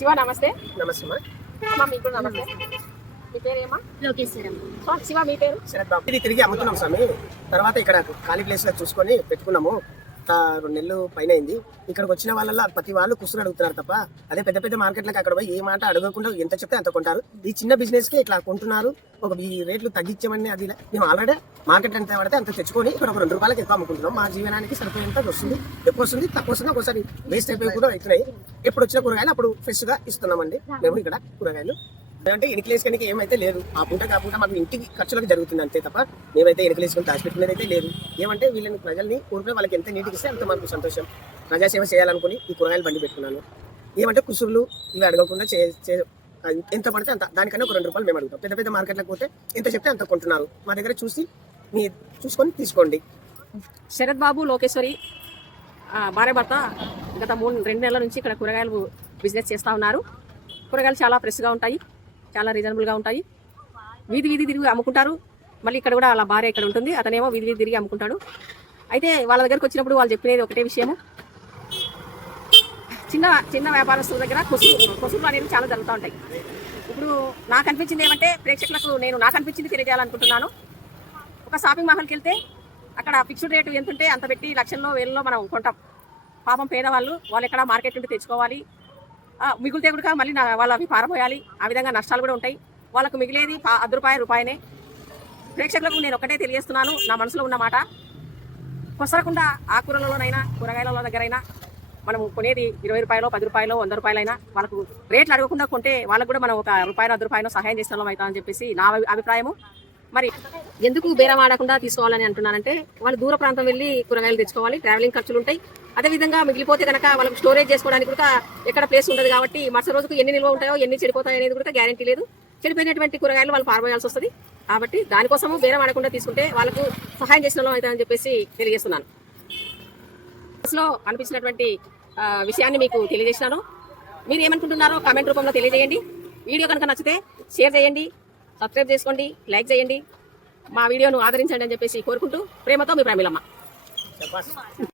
శివ నమస్తే. నమస్తే అమ్మా మీకు నమస్తే. మీ పేరేమా? లోకేశ్వరం. శివ మీ పేరు? శరత్ బాబు. ఇది తిరిగి అమ్ముతున్నాం స్వామి. తర్వాత ఇక్కడ ఖాళీ ప్లేస్ లో చూసుకొని పెట్టుకున్నాము. 2 నెలలు పైన అయింది. ఇక్కడికి వచ్చిన వాళ్ళ ప్రతి వాళ్ళు కుసులు అడుగుతున్నారు తప్ప అదే పెద్ద పెద్ద మార్కెట్లకు అక్కడ పోయి ఏ మాట అడగకుండా ఎంత చెప్తే అంత కొంటారు. ఈ చిన్న బిజినెస్ కి ఇట్లా కొంటున్నారు. ఈ రేట్లు తగ్గించమని అది మేము ఆల్రెడీ మార్కెట్ ఎంత పడితే అంత తెచ్చుకొని ఇక్కడ ఒక 2 రూపాయలకి ఎక్కువ అమ్ముకుంటున్నాం. మా జీవనానికి సరిపోయేంత వస్తుంది. ఎక్కువ వస్తుంది, తక్కువ వస్తుంది, ఒకసారి వేస్ట్ అయిపోయి కూడా అవుతున్నాయి. ఎప్పుడు వచ్చిన కూరగాయలు అప్పుడు ఫ్రెష్ గా ఇస్తున్నామండి మేము ఇక్కడ కూరగాయలు. అంటే ఎనికలేసుకొని ఏమైతే లేదు. ఆ పూట మాకు ఇంటికి ఖర్చులకు జరుగుతుంది అంతే తప్ప మేమైతే ఎనికలేసుకొని దాచిపెట్టుకునేది అయితే లేదు. ఏమంటే వీళ్ళని ప్రజల్ని ఊరికే వాళ్ళకి ఎంత నీటికి ఇస్తే అంత మాకు సంతోషం. ప్రజాసేవ చేయాలనుకుని ఈ కూరగాయలు బండి పెట్టుకున్నాను. ఏమంటే కుసుర్లు ఇవి అడగకుండా ఎంత పడితే అంత, దానికన్నా ఒక 2 రూపాయలు మేము అడుగుతాం. పెద్ద పెద్ద మార్కెట్లకు పోతే ఎంత చెప్తే అంత కొంటున్నారు. మా దగ్గర చూసుకొని తీసుకోండి. శరత్ బాబు, లోకేశ్వరి భార్య భర్త గత 2 నెలల నుంచి ఇక్కడ కూరగాయలు బిజినెస్ చేస్తూ ఉన్నారు. కూరగాయలు చాలా ఫ్రెష్గా ఉంటాయి, చాలా రీజనబుల్గా ఉంటాయి. వీధి తిరిగి అమ్ముకుంటారు. మళ్ళీ ఇక్కడ కూడా వాళ్ళ భార్య ఇక్కడ ఉంటుంది, అతనేమో వీధి తిరిగి అమ్ముకుంటాడు. అయితే వాళ్ళ దగ్గరకు వచ్చినప్పుడు వాళ్ళు చెప్పినది ఒకటే విషయము, చిన్న వ్యాపారస్తుల దగ్గర కొసులు అనేవి చాలా జరుగుతూ ఉంటాయి. ఇప్పుడు నాకు అనిపించింది ఏమంటే ప్రేక్షకులకు నాకు అనిపించింది తెలియజేయాలనుకుంటున్నాను. ఒక షాపింగ్ మాల్కి వెళ్తే అక్కడ ఫిక్స్డ్ రేటు ఎంత ఉంటే అంత పెట్టి లక్షల్లో వేలలో మనం కొంటాం. పాపం పేదవాళ్ళు వాళ్ళు ఎక్కడ మార్కెట్ నుండి తెచ్చుకోవాలి, మిగులుతే కూడా మళ్ళీ వాళ్ళ అవి పారపోయాలి. ఆ విధంగా నష్టాలు కూడా ఉంటాయి. వాళ్ళకు మిగిలేది రూపాయనే. ప్రేక్షకులకు నేను ఒకటే తెలియజేస్తున్నాను, నా మనసులో ఉన్న మాట. కొసరకుండా ఆకుకూరలలోనైనా కూరగాయల దగ్గరైనా మనం కొనేది 20 రూపాయలు, 10 రూపాయలు, 100 రూపాయలైనా వాళ్ళకు రేట్లు అడగకుండా కొంటే వాళ్ళకు కూడా మనం ఒక రూపాయలు, 10 రూపాయలు సహాయం చేస్తున్నాం అవుతా అని చెప్పేసి నా అభిప్రాయము. మరి ఎందుకు బేరం ఆడకుండా తీసుకోవాలని అంటున్నానంటే, వాళ్ళు దూర ప్రాంతం వెళ్ళి కూరగాయలు తెచ్చుకోవాలి, ట్రావెలింగ్ ఖర్చులు ఉంటాయి. అదేవిధంగా మిగిలిపోతే కనుక వాళ్ళకి స్టోరేజ్ చేసుకోవడానికి కూడా ఎక్కడ ప్లేస్ ఉండదు. కాబట్టి మరుసటి రోజుకు ఎన్ని నిల్వ ఉంటాయో, ఎన్ని చెడిపోతాయో అనేది కూడా గ్యారెంటీ లేదు. చెడిపోయినటువంటి కూరగాయలు వాళ్ళు పారబోయాల్సి వస్తుంది. కాబట్టి దానికోసము బేరం ఆడకుండా తీసుకుంటే వాళ్ళకు సహాయం చేసిన వాళ్ళు అవుతాయని చెప్పేసి తెలియజేస్తున్నాను. అసలు అనిపించినటువంటి విషయాన్ని మీకు తెలియజేసినాను. మీరు ఏమనుకుంటున్నారో కామెంట్ రూపంలో తెలియజేయండి. వీడియో కనుక నచ్చితే షేర్ చేయండి, సబ్స్క్రైబ్ చేసుకోండి, లైక్ చేయండి. మా వీడియోను ఆదరించండి అని చెప్పేసి కోరుకుంటూ ప్రేమతో మీ ప్రమీలమ్మ.